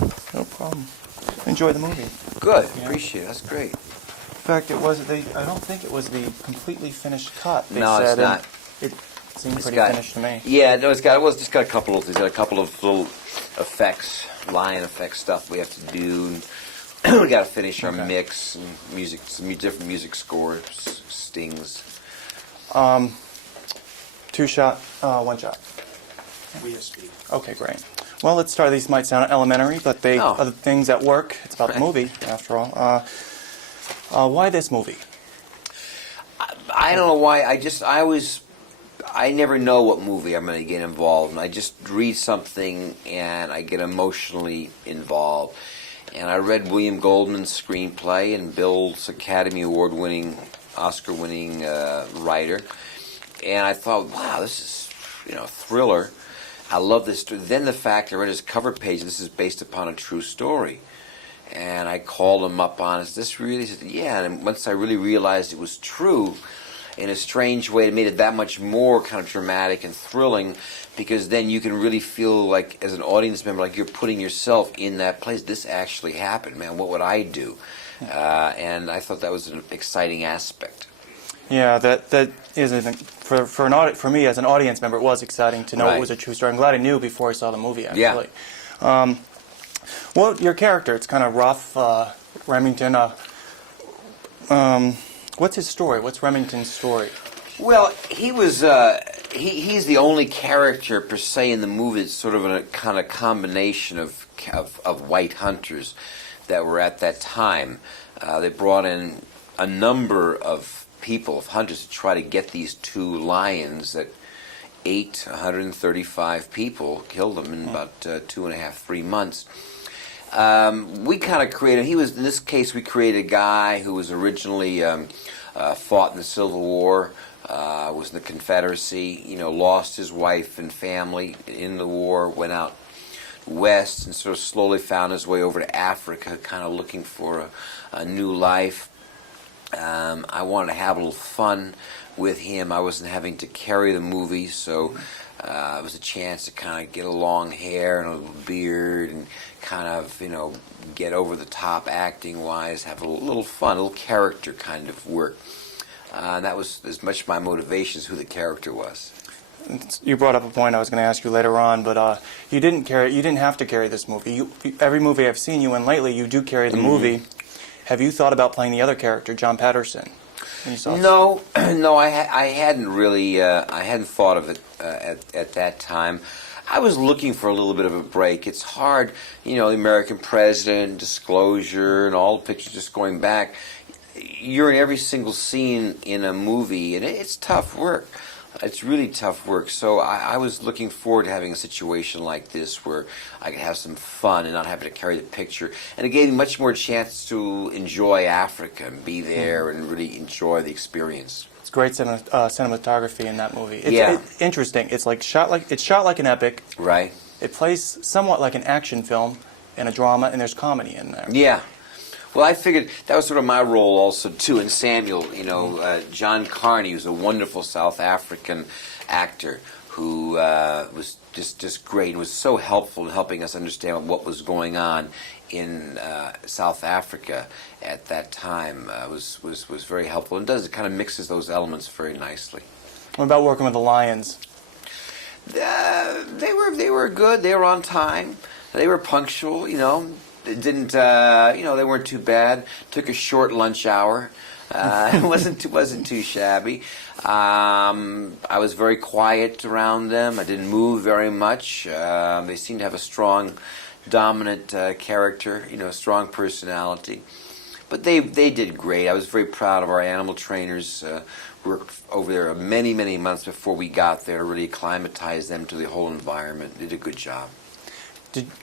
No, no problem. Enjoy the movie. Good. Yeah. Appreciate it. That's great. In fact, it was the. I don't think it was the completely finished cut. They No, it's said, not. It seemed It's pretty got- finished to me. Yeah, no, it's just got a couple of little effects, lion effect stuff we have to do. We got to finish our Okay. mix and music, different music scores, stings. Two shot, one shot. WSP. Okay, great. Well, let's start. These might sound elementary, but they Oh. are the things that work. It's about the movie, after all. Why this movie? I don't know why. I never know what movie I'm going to get involved in. I just read something and I get emotionally involved. And I read William Goldman's screenplay and Bill's Academy Award-winning, Oscar-winning writer. And I thought, wow, this is, a thriller. I love this story. Then the fact I read his cover page, this is based upon a true story. And I called him up on, is this really? He said, yeah. And once I really realized it was true, in a strange way, it made it that much more kind of dramatic and thrilling, because then you can really feel like, as an audience member, like you're putting yourself in that place. This actually happened, man. What would I do? And I thought that was an exciting aspect. Yeah, that is for me as an audience member. It was exciting to know Right. it was a true story. I'm glad I knew before I saw the movie. Yeah. Actually, well, your character, it's kind of rough. Remington. What's his story? What's Remington's story? Well, he was he's the only character per se in the movie that's sort of a kind of combination of white hunters that were at that time. They brought in a number of people, of hunters, to try to get these two lions that ate 135 people, killed them in about 2.5, 3 months. We kind of created, in this case, we created a guy who was originally fought in the Civil War, was in the Confederacy, lost his wife and family in the war, went out west and sort of slowly found his way over to Africa, kind of looking for a new life. I wanted to have a little fun with him. I wasn't having to carry the movie, so it was a chance to kind of get a long hair and a little beard and kind of, get over the top acting-wise, have a little fun, a little character kind of work. And that was as much my motivation as who the character was. You brought up a point I was going to ask you later on, but you didn't have to carry this movie. Every movie I've seen you in lately, you do carry the movie. Have you thought about playing the other character, John Patterson? No, I hadn't really, I hadn't thought of it at that time. I was looking for a little bit of a break. It's hard, the American president, disclosure, and all the pictures just going back. You're in every single scene in a movie, and it's tough work. It's really tough work. So I was looking forward to having a situation like this where I could have some fun and not having to carry the picture. And it gave me much more chance to enjoy Africa and be there and really enjoy the experience. It's great cinematography in that movie. It's interesting. It's shot like an epic. Right. It plays somewhat like an action film and a drama, and there's comedy in there. Yeah. Well, I figured that was sort of my role also, too. And Samuel, John Carney was a wonderful South African actor who was just great and was so helpful in helping us understand what was going on in South Africa at that time. Was very helpful, and kind of mixes those elements very nicely. What about working with the Lions? They were good. They were on time. They were punctual. They didn't. They weren't too bad. Took a short lunch hour. It wasn't too shabby. I was very quiet around them. I didn't move very much. They seemed to have a strong, dominant character. Strong personality. But they did great. I was very proud of our animal trainers. Worked over there many months before we got there to really acclimatize them to the whole environment. They did a good job.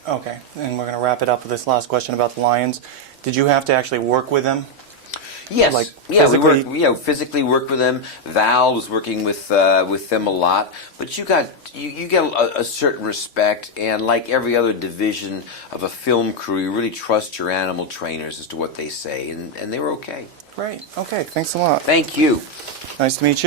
Okay, and we're going to wrap it up with this last question about the Lions. Did you have to actually work with them? Yes, we physically worked with them. Val was working with them a lot, but you get a certain respect, and like every other division of a film crew, you really trust your animal trainers as to what they say, and they were okay. Great. Okay, thanks a lot. Thank you. Nice to meet you.